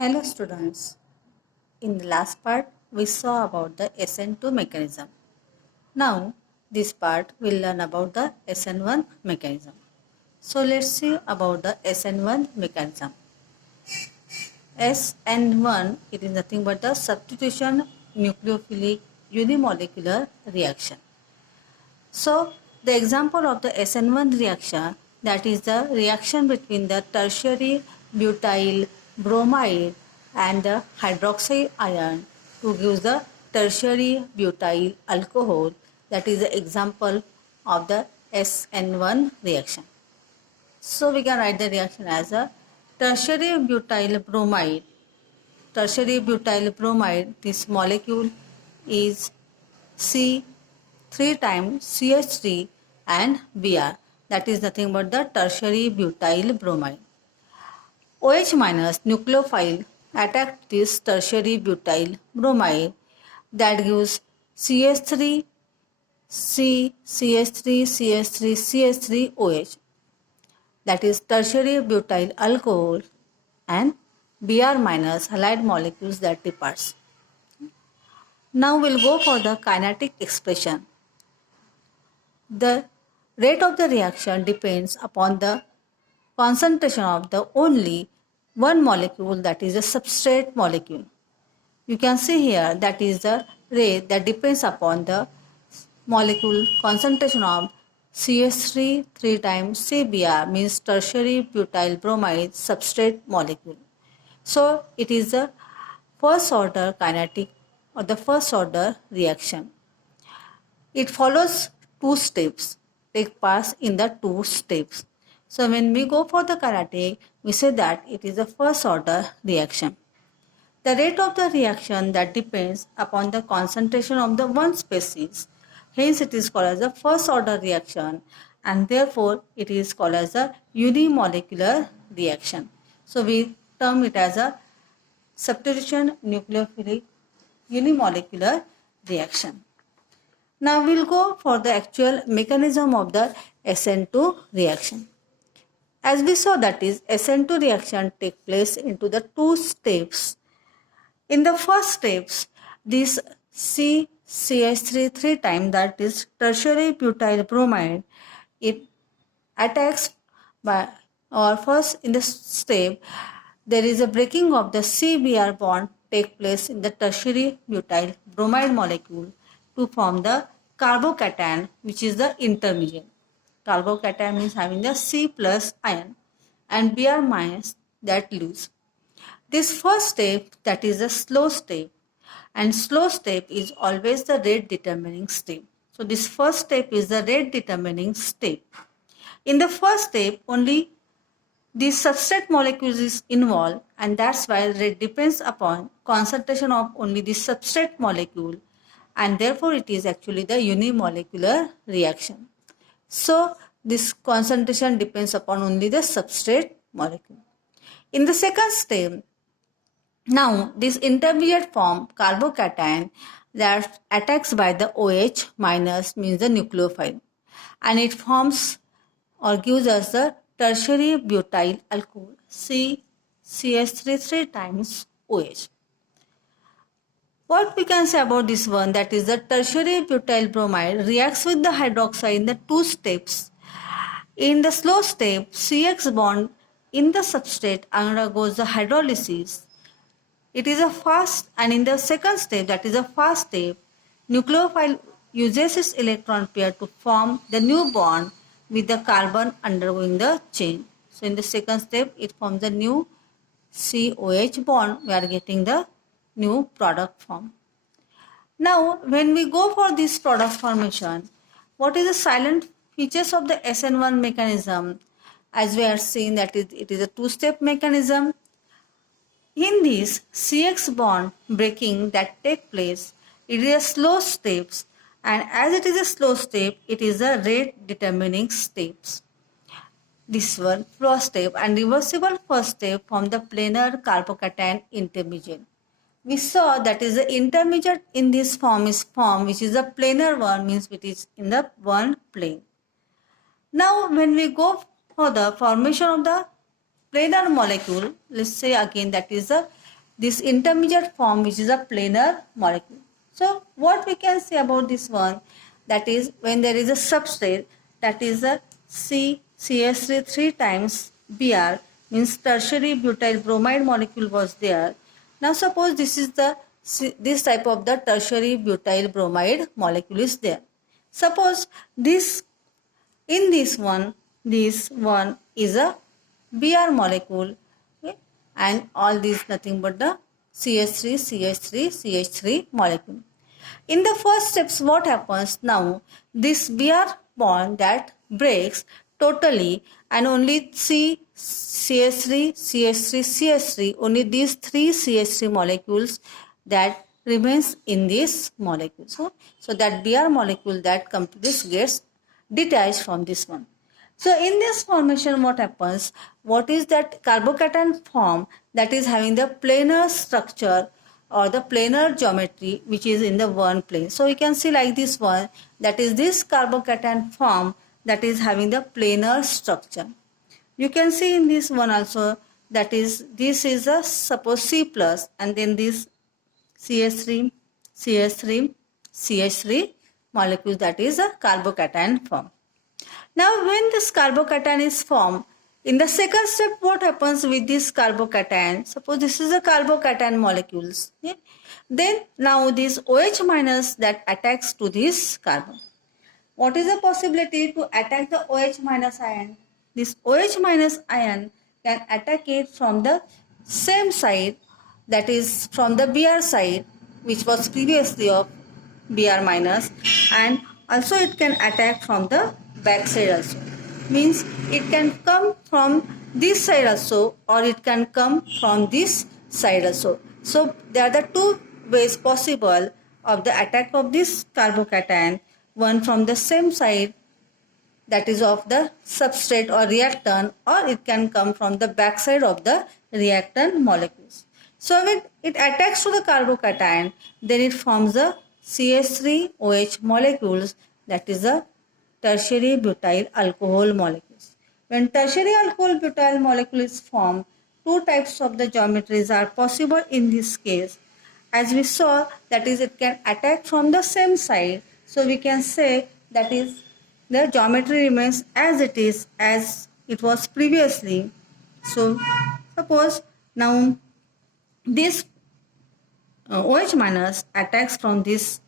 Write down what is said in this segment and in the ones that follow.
Hello students. In the last part, we saw about the SN2 mechanism. Now, this part we'll learn about the SN1 mechanism. So let's see about the SN1 mechanism. SN1, it is nothing but the substitution nucleophilic unimolecular reaction. So the example of the SN1 reaction, that is the reaction between the tertiary butyl bromide and the hydroxide ion to give the tertiary butyl alcohol, that is the example of the SN1 reaction. So we can write the reaction as a tertiary butyl bromide. Tertiary butyl bromide, this molecule is C 3 times CH3 and Br, that is nothing but the tertiary butyl bromide. OH minus nucleophile attack this tertiary butyl bromide, that gives CH3 C CH3 CH3 CH3 OH, that is tertiary butyl alcohol, and Br minus halide molecules that departs. Now we'll go for the kinetic expression. The rate of the reaction depends upon the concentration of the only one molecule, that is a substrate molecule. You can see here that is the rate that depends upon the molecule concentration of CH3 3 times CBr, means tertiary butyl bromide substrate molecule. So it is the first order kinetic or the first order reaction. It follows two steps, take part in the two steps. So when we go for the kinetic, we say that it is a first order reaction. The rate of the reaction that depends upon the concentration of the one species. Hence it is called as a first order reaction, and therefore it is called as a unimolecular reaction. So we term it as a substitution nucleophilic unimolecular reaction. Now we'll go for the actual mechanism of the SN2 reaction. As we saw, that is SN2 reaction take place into the two steps. In the first steps, this CH3 3 times, that is tertiary butyl bromide, it attacks by, or first in the step, there is a breaking of the CBr bond take place in the tertiary butyl bromide molecule to form the carbocation, which is the intermediate. Carbocation means having the C plus ion, and Br minus that leaves. This first step, that is the slow step, and slow step is always the rate determining step. So this first step is the rate determining step. In the first step, only the substrate molecules is involved, and that's why rate depends upon concentration of only the substrate molecule, and therefore it is actually the unimolecular reaction. So this concentration depends upon only the substrate molecule. In the second step, now this intermediate form carbocation that attacks by the OH minus, means the nucleophile, and it forms or gives us the tertiary butyl alcohol CH3 3 times OH. What we can say about this one, that is the tertiary butyl bromide reacts with the hydroxide in the two steps. In the slow step, CX bond in the substrate undergoes the hydrolysis. It is a fast, and in the second step, that is a fast step, nucleophile uses its electron pair to form the new bond with the carbon undergoing the change. So in the second step, it forms the new COH bond. We are getting the new product form. Now when we go for this product formation, what is the silent features of the SN1 mechanism? As we are seeing that it is a two-step mechanism. In this CX bond breaking that take place, it is a slow steps, and as it is a slow step, it is a rate determining steps. This one first step, and reversible first step from the planar carbocation intermediate. We saw that is the intermediate in this form is formed, which is a planar one, means it is in the one plane. Now when we go for the formation of the planar molecule, let's say again that is the this intermediate form which is a planar molecule. So what we can say about this one, that is when there is a substrate, that is a CH3 3 times Br, means tertiary butyl bromide molecule was there. Now suppose this is the this type of the tertiary butyl bromide molecule is there. Suppose this in this one is a Br molecule, okay? And all these nothing but the CH3 molecule. In the first steps, what happens now? This Br bond that breaks totally, and only CH3, only these three CH3 molecules that remains in this molecule. So that Br molecule that comes to this gets detached from this one. So in this formation, what happens? What is that carbocation form that is having the planar structure or the planar geometry which is in the one plane. So you can see like this one, that is this carbocation form that is having the planar structure. You can see in this one also, that is this is a suppose C plus, and then this CH3 molecule, that is a carbocation form. Now when this carbocation is formed, in the second step, what happens with this carbocation? Suppose this is a carbocation molecules. Okay? Then now this OH minus that attacks to this carbon. What is the possibility to attack the OH minus ion? This OH minus ion can attack it from the same side, that is from the Br side, which was previously of Br minus, and also it can attack from the back side also. Means it can come from this side also, or it can come from this side also. So there are the two ways possible of the attack of this carbocation. One from the same side, that is of the substrate or reactant, or it can come from the back side of the reactant molecules. So when it attacks to the carbocation, then it forms the CH3OH molecules, that is the tertiary butyl alcohol molecules. When tertiary alcohol butyl molecule is formed, two types of the geometries are possible in this case. As we saw, that is it can attack from the same side. So we can say that is the geometry remains as it was previously. So suppose now this OH minus attacks from this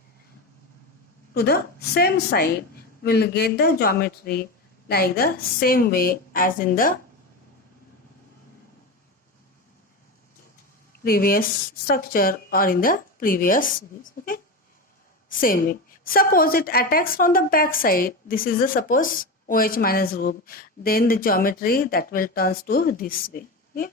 to the same side, will get the geometry like the same way as in the previous structure or in the previous, okay, same way. Suppose it attacks from the back side, this is the suppose OH minus group, then the geometry that will turns to this way. Okay?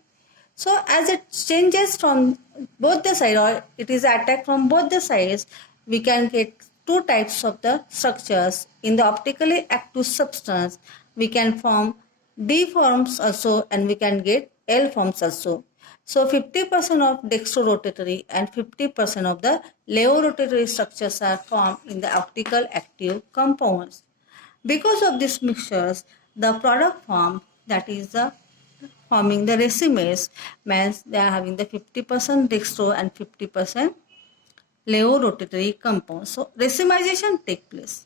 So as it changes from both the sides, or it is attacked from both the sides, we can get two types of the structures. In the optically active substance, we can form D forms also, and we can get L forms also. So 50% of dextrorotatory and 50% of the levorotatory structures are formed in the optical active compounds. Because of these mixtures, the product form, that is the forming the racemase, means they are having the 50% dextro and 50% levorotatory compounds. So racemization takes place.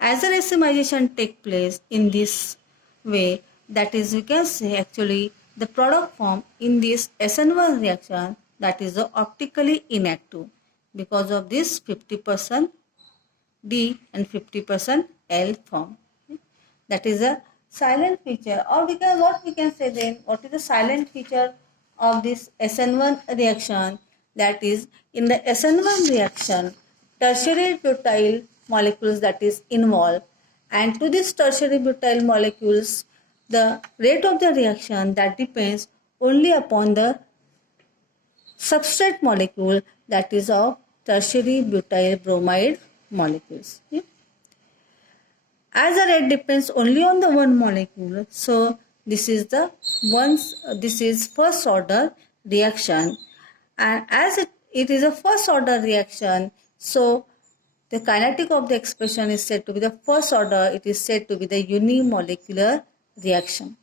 As the racemization takes place in this way, that is we can say actually the product form in this SN1 reaction, that is the optically inactive, because of this 50% D and 50% L form. That is a silent feature, or what we can say then, what is the silent feature of this SN1 reaction? That is, in the SN1 reaction, tertiary butyl molecules that is involved, and to this tertiary butyl molecules, the rate of the reaction that depends only upon the substrate molecule, that is of tertiary butyl bromide molecules. Okay? As the rate depends only on the one molecule, so this is first order reaction. And as it is a first order reaction, so the kinetic of the expression is said to be the first order, it is said to be the unimolecular reaction.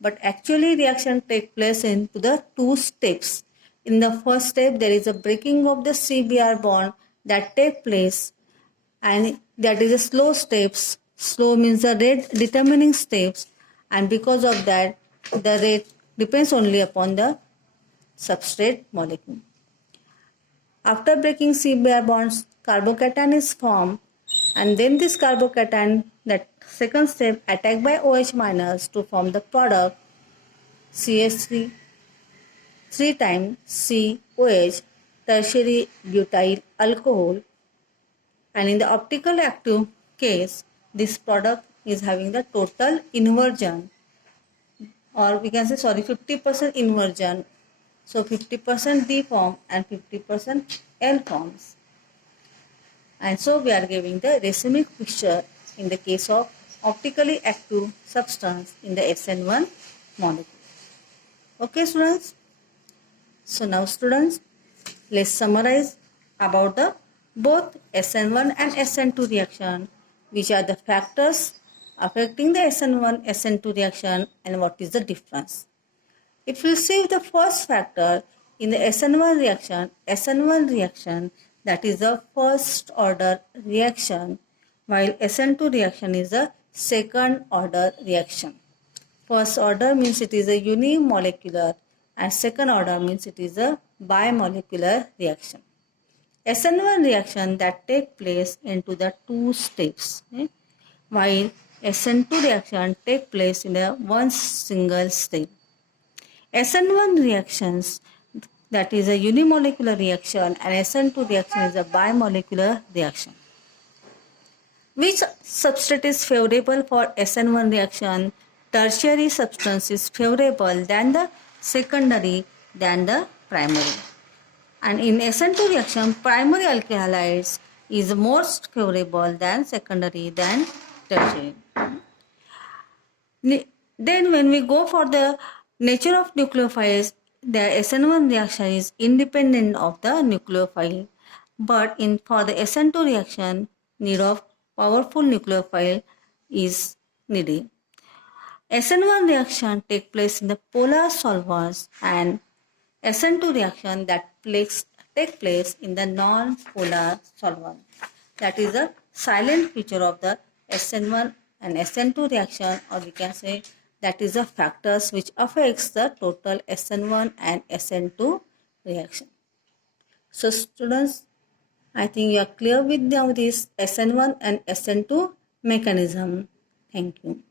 But actually reaction takes place into the two steps. In the first step, there is a breaking of the CBr bond that take place, and that is a slow steps. Slow means the rate determining steps, and because of that, the rate depends only upon the substrate molecule. After breaking CBr bonds, carbocation is formed, and then this carbocation, that second step, attacked by OH minus to form the product CH3 3 times COH, tertiary butyl alcohol, and in the optical active case, this product is having the total inversion, or we can say 50% inversion. So 50% D form and 50% L forms. And so we are giving the racemic picture in the case of optically active substance in the SN1 molecule. Okay students. So now students, let's summarize about the both SN1 and SN2 reaction, which are the factors affecting the SN1 SN2 reaction and what is the difference. If we see the first factor in the SN1 reaction, that is the first order reaction, while SN2 reaction is a second order reaction. First order means it is a unimolecular, and second order means it is a bimolecular reaction. SN1 reaction that take place into the two steps, while SN2 reaction take place in a one single step. SN1 reactions, that is a unimolecular reaction, and SN2 reaction is a bimolecular reaction. Which substrate is favorable for SN1 reaction? Tertiary substance is favorable than the secondary than the primary. And in SN2 reaction, primary alkyl halides is most favorable than secondary than tertiary. Then when we go for the nature of nucleophiles, the SN1 reaction is independent of the nucleophile. But for the SN2 reaction, need of powerful nucleophile is needed. SN1 reaction take place in the polar solvents, and SN2 reaction that take place in the non-polar solvent. That is the silent feature of the SN1 and SN2 reaction, or we can say that is the factors which affects the total SN1 and SN2 reaction. So students, I think you are clear with now this SN1 and SN2 mechanism. Thank you.